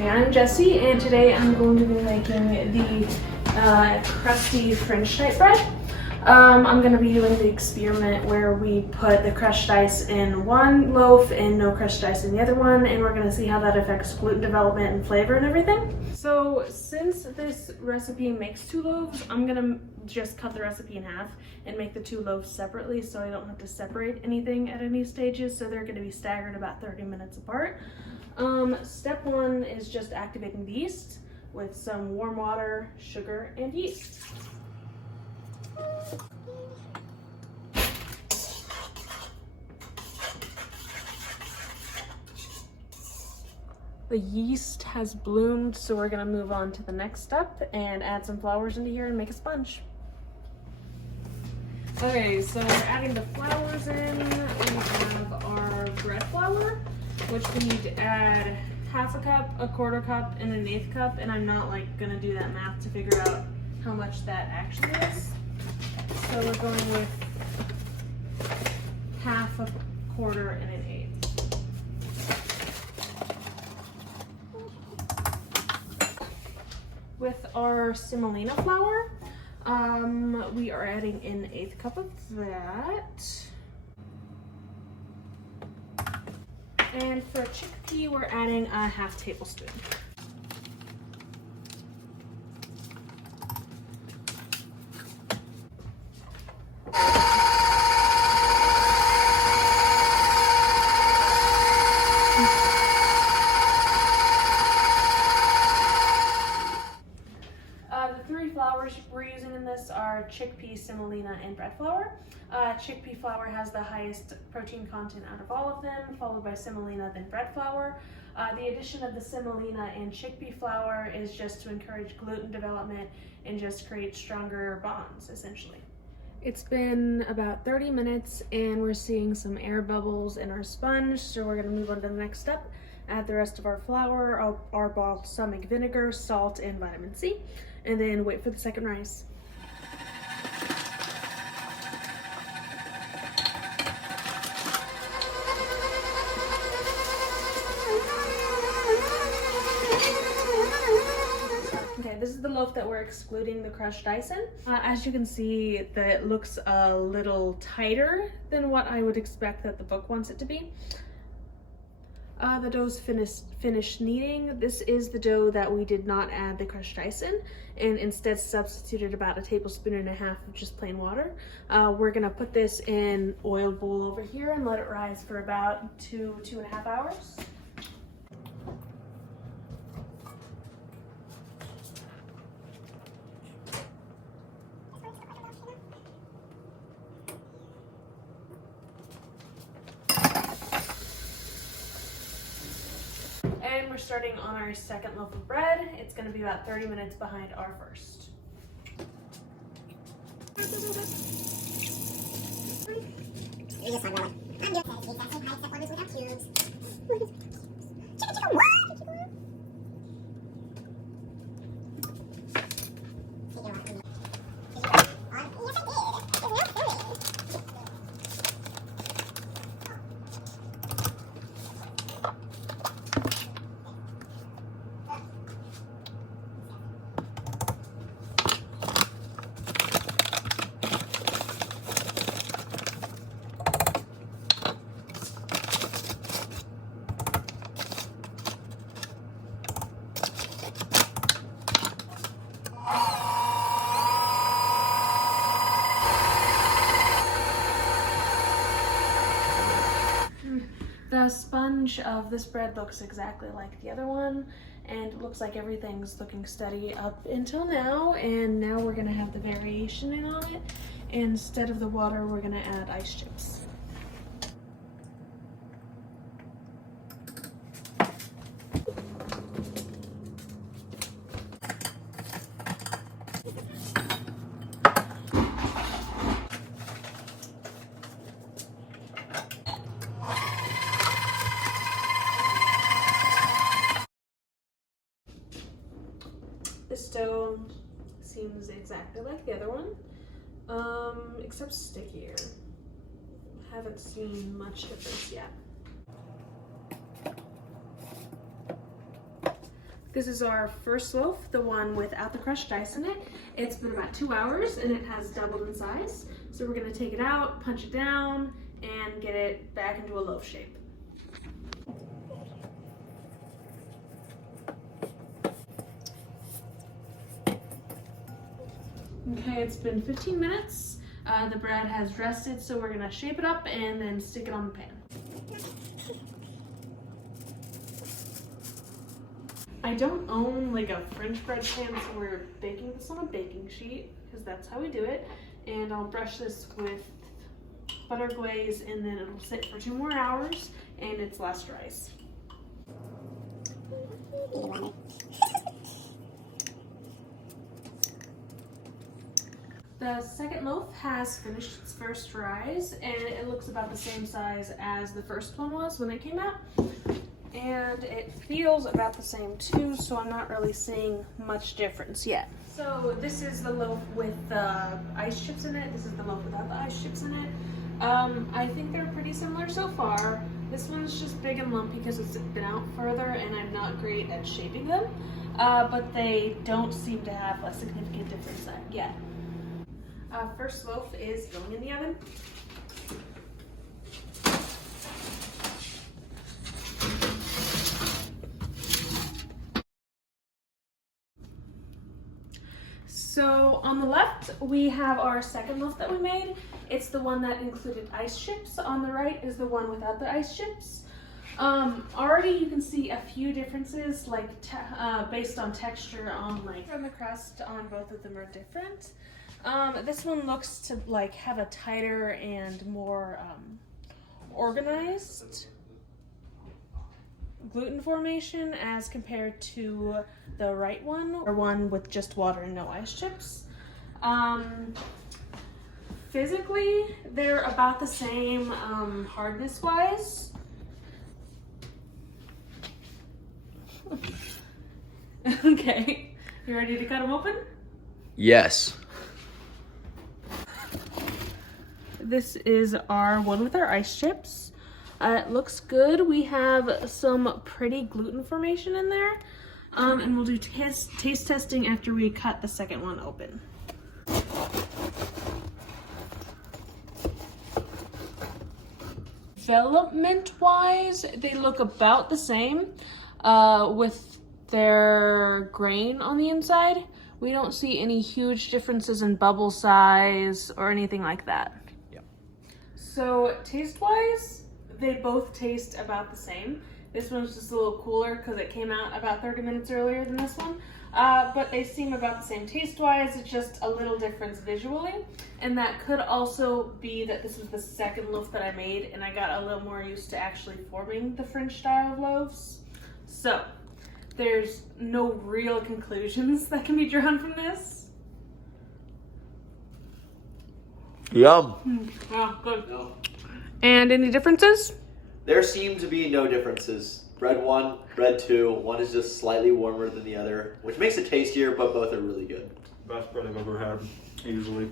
Okay, I'm Jessie, and today I'm going to be making the crusty French type bread. I'm going to be doing the experiment where we put the crushed ice in one loaf and no crushed ice in the other one, and we're going to see how that affects gluten development and flavor and everything. So since this recipe makes 2 loaves, I'm going to just cut the recipe in half and make the 2 loaves separately so I don't have to separate anything at any stages, so they're going to be staggered about 30 minutes apart. Step 1 is just activating the yeast with some warm water, sugar, and yeast. The yeast has bloomed, so we're gonna move on to the next step and add some flours into here and make a sponge. Okay, so we're adding the flours in. We have our bread flour, which we need to add 1/2 cup, 1/4 cup, and 1/8 cup, and I'm not gonna do that math to figure out how much that actually is. So we're going with 1/2, 1/4, and 1/8. With our semolina flour, we are adding in 1/8 cup of that. And for chickpea, we're adding a 1/2 tablespoon. The 3 flours we're using in this are chickpea, semolina, and bread flour. Chickpea flour has the highest protein content out of all of them, followed by semolina, then bread flour. The addition of the semolina and chickpea flour is just to encourage gluten development and just create stronger bonds, essentially. It's been about 30 minutes and we're seeing some air bubbles in our sponge, so we're gonna move on to the next step. Add the rest of our flour, our balsamic vinegar, salt, and vitamin C, and then wait for the second rise. Okay, this is the loaf that we're excluding the crushed ice in. As you can see, that looks a little tighter than what I would expect that the book wants it to be. The dough's finished kneading. This is the dough that we did not add the crushed ice in and instead substituted about 1.5 tablespoons of just plain water. We're gonna put this in oiled bowl over here and let it rise for about 2.5 hours. And we're starting on our second loaf of bread. It's going to be about 30 minutes behind our first. The sponge of this bread looks exactly like the other one, and it looks like everything's looking steady up until now, and now we're gonna have the variation in on it. Instead of the water, we're gonna add ice chips. This dough seems exactly like the other one, except stickier. Haven't seen much difference yet. This is our first loaf, the one without the crushed ice in it. It's been about 2 hours and it has doubled in size. So we're gonna take it out, punch it down, and get it back into a loaf shape. Okay, it's been 15 minutes. The bread has rested, so we're gonna shape it up and then stick it on the pan. I don't own like a French bread pan, so we're baking this on a baking sheet because that's how we do it. And I'll brush this with butter glaze and then it'll sit for 2 more hours and it's last rise. The second loaf has finished its first rise and it looks about the same size as the first one was when it came out. And it feels about the same too, so I'm not really seeing much difference yet. So this is the loaf with the ice chips in it. This is the loaf without the ice chips in it. I think they're pretty similar so far. This one's just big and lumpy because it's been out further and I'm not great at shaping them. But they don't seem to have a significant difference yet. First loaf is going in the oven. So on the left, we have our second loaf that we made. It's the one that included ice chips. On the right is the one without the ice chips. Already you can see a few differences, like based on texture on from the crust on both of them are different. This one looks to like have a tighter and more organized gluten formation as compared to the right one, or one with just water and no ice chips. Physically, they're about the same hardness wise. Okay, you ready to cut them open? Yes. This is our one with our ice chips. It looks good. We have some pretty gluten formation in there. And we'll do taste testing after we cut the second one open. Development-wise, they look about the same with their grain on the inside. We don't see any huge differences in bubble size or anything like that. Yep. So taste-wise, they both taste about the same. This one's just a little cooler because it came out about 30 minutes earlier than this one. But they seem about the same taste-wise. It's just a little difference visually. And that could also be that this was the second loaf that I made and I got a little more used to actually forming the French style of loaves. So there's no real conclusions that can be drawn from this. Yum. Yeah, good. No. And any differences? There seem to be no differences. Bread 1, bread 2, one is just slightly warmer than the other, which makes it tastier, but both are really good. Best bread I've ever had, easily.